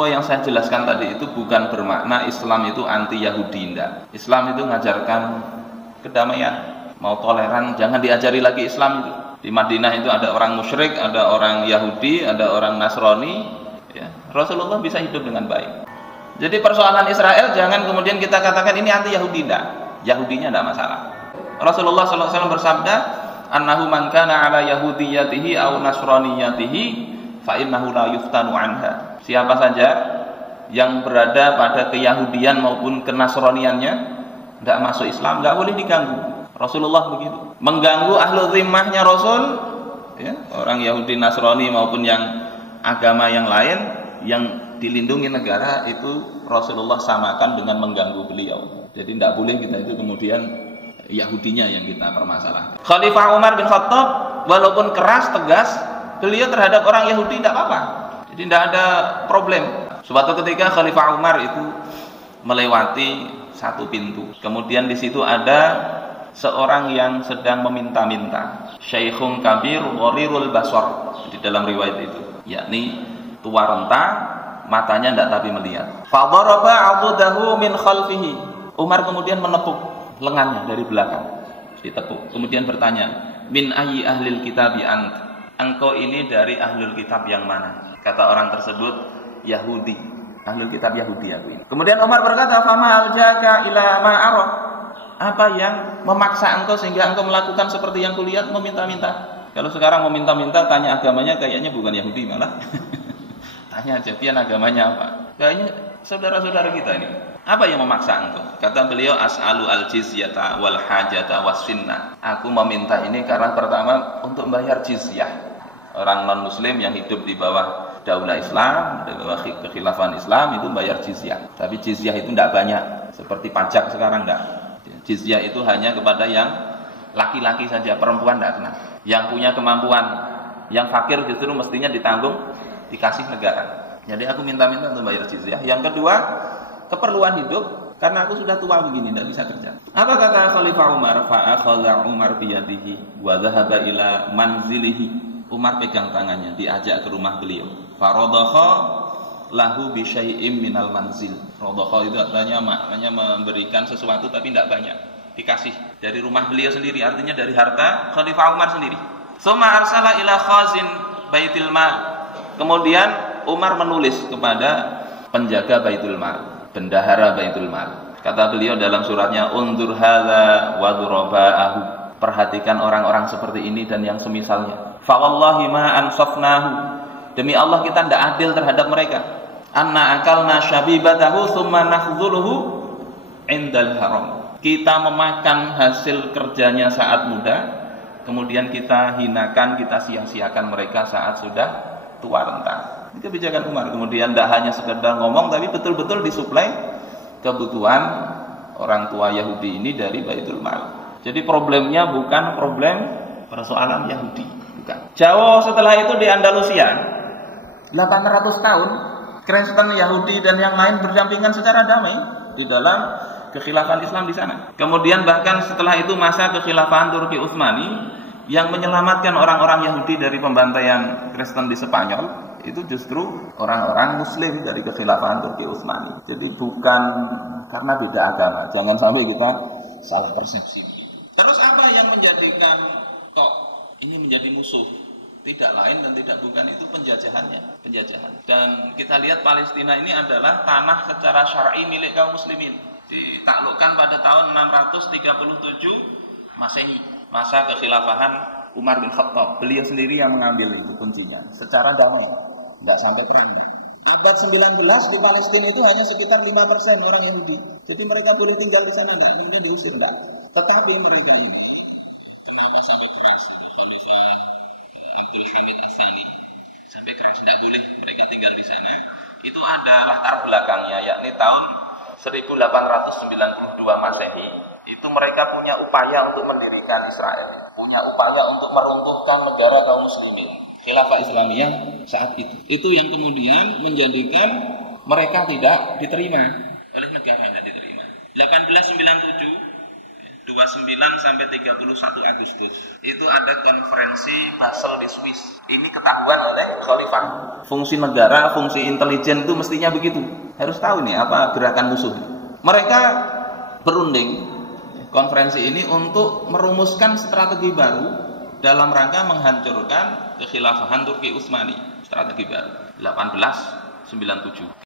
semua yang saya jelaskan tadi itu bukan bermakna Islam itu anti Yahudi, enggak. Islam itu mengajarkan kedamaian, mau toleran, jangan diajari lagi Islam itu. Di Madinah itu ada orang musyrik, ada orang Yahudi, ada orang Nasrani, ya. Rasulullah bisa hidup dengan baik. Jadi persoalan Israel jangan kemudian kita katakan ini anti Yahudi, enggak. Yahudinya enggak masalah. Rasulullah SAW bersabda, "Annahu man kana ala yahudiyatihi aw nasraniyatihi fa innahu la yuftanu anha." Siapa saja yang berada pada keyahudian maupun kenasraniannya enggak masuk Islam, enggak boleh diganggu. Rasulullah begitu. Mengganggu ahlu zimmahnya Rasul, ya, orang Yahudi, Nasrani maupun yang agama yang lain yang dilindungi negara itu Rasulullah samakan dengan mengganggu beliau. Jadi tidak boleh kita itu kemudian Yahudinya yang kita permasalahkan. Khalifah Umar bin Khattab walaupun keras tegas, beliau terhadap orang Yahudi tidak apa-apa. Jadi tidak ada problem. Suatu ketika Khalifah Umar itu melewati satu pintu. Kemudian di situ ada seorang yang sedang meminta-minta. Syekhun kabir warirul basar di dalam riwayat itu, yakni tua renta, matanya tidak tapi melihat. Fadaraba 'adudahu min khalfihi. Umar kemudian menepuk lengannya dari belakang, ditepuk. Kemudian bertanya, min ayyi ahlil kitabi ant? Engkau ini dari ahlul kitab yang mana? Kata orang tersebut, Yahudi. Ahlul kitab Yahudi aku ini. Kemudian Umar berkata, fama aljaka ila ma ara? Apa yang memaksa engkau sehingga engkau melakukan seperti yang kulihat, meminta-minta? Kalau sekarang meminta-minta, tanya agamanya, kayaknya bukan Yahudi malah. Tanya aja, pian agamanya apa? Kayaknya saudara-saudara kita ini. Apa yang memaksa engkau? Kata beliau, as'alu al-jizyata wal hajata was-sinnah. Aku meminta ini karena pertama untuk membayar jizyah. Orang non-muslim yang hidup di bawah daulah Islam, di bawah kekhilafan Islam itu bayar jizyah. Tapi jizyah itu tidak banyak, seperti pajak sekarang tidak. Jizyah itu hanya kepada yang laki-laki saja, perempuan tidak kena. Yang punya kemampuan, yang fakir justru mestinya ditanggung, dikasih negara. Jadi aku minta-minta untuk bayar jizyah. Yang kedua, keperluan hidup, karena aku sudah tua begini, tidak bisa kerja. Apa kata Khalifah Umar? Fa'akhadha Umar biyadihi wa dhahaba ila manzilihi. Umar pegang tangannya, diajak ke rumah beliau. Faradakha lahu bi syai'im minal manzil. Radakha itu artinya maknanya memberikan sesuatu tapi tidak banyak, dikasih dari rumah beliau sendiri, artinya dari harta Khalifah Umar sendiri. Summa arsala ila khazin baitil mal. Kemudian Umar menulis kepada penjaga Baitul Mal, bendahara Baitul Mal. Kata beliau dalam suratnya, undur hadza wa duraba'ahu. Perhatikan orang-orang seperti ini dan yang semisalnya. Fa wallahi ma ansafnahu. Demi Allah kita tidak adil terhadap mereka. Anna akalna syabibatahu thumma nakhdhuluhu indal haram. Kita memakan hasil kerjanya saat muda, kemudian kita hinakan, kita sia-siakan mereka saat sudah tua renta. Ini kebijakan Umar. Kemudian tidak hanya sekedar ngomong, tapi betul-betul disuplai kebutuhan orang tua Yahudi ini dari Baitul Mal. Jadi problemnya bukan problem persoalan Yahudi, bukan. Jauh setelah itu di Andalusia, 800 tahun Kristen, Yahudi dan yang lain berdampingan secara damai di dalam kekhilafan Islam di sana. Kemudian bahkan setelah itu masa kekhilafan Turki Utsmani yang menyelamatkan orang-orang Yahudi dari pembantaian Kristen di Spanyol itu justru orang-orang Muslim dari kekhilafan Turki Utsmani. Jadi bukan karena beda agama. Jangan sampai kita salah persepsi. Terus apa yang menjadikan kok ini menjadi musuh? Tidak lain dan tidak bukan itu penjajahannya, penjajahan. Dan kita lihat Palestina ini adalah tanah secara syar'i milik kaum muslimin. Ditaklukkan pada tahun 637 Masehi, masa kekhilafahan Umar bin Khattab. Beliau sendiri yang mengambil itu kuncinya secara damai, tidak sampai perang. Abad 19 di Palestina itu hanya sekitar 5% orang Yahudi. Jadi mereka boleh tinggal di sana, enggak, kemudian diusir, enggak. Tetapi mereka ini kenapa sampai keras? Khalifah Abdul Hamid Ats-Tsani sampai keras, tidak boleh mereka tinggal di sana. Itu ada latar belakangnya, yakni tahun 1892 Masehi. Itu mereka punya upaya untuk mendirikan Israel, punya upaya untuk meruntuhkan negara kaum muslimin, khilafah Islamiyah saat itu. Itu yang kemudian menjadikan mereka tidak diterima oleh negara, tidak diterima. 1897, 2 29 sampai 31 Agustus. Itu ada konferensi Basel di Swiss. Ini ketahuan oleh khalifah. Fungsi negara, fungsi intelijen itu mestinya begitu. Harus tahu nih apa gerakan musuh. Mereka berunding konferensi ini untuk merumuskan strategi baru dalam rangka menghancurkan kekhilafahan Turki Utsmani. Strategi baru 1897.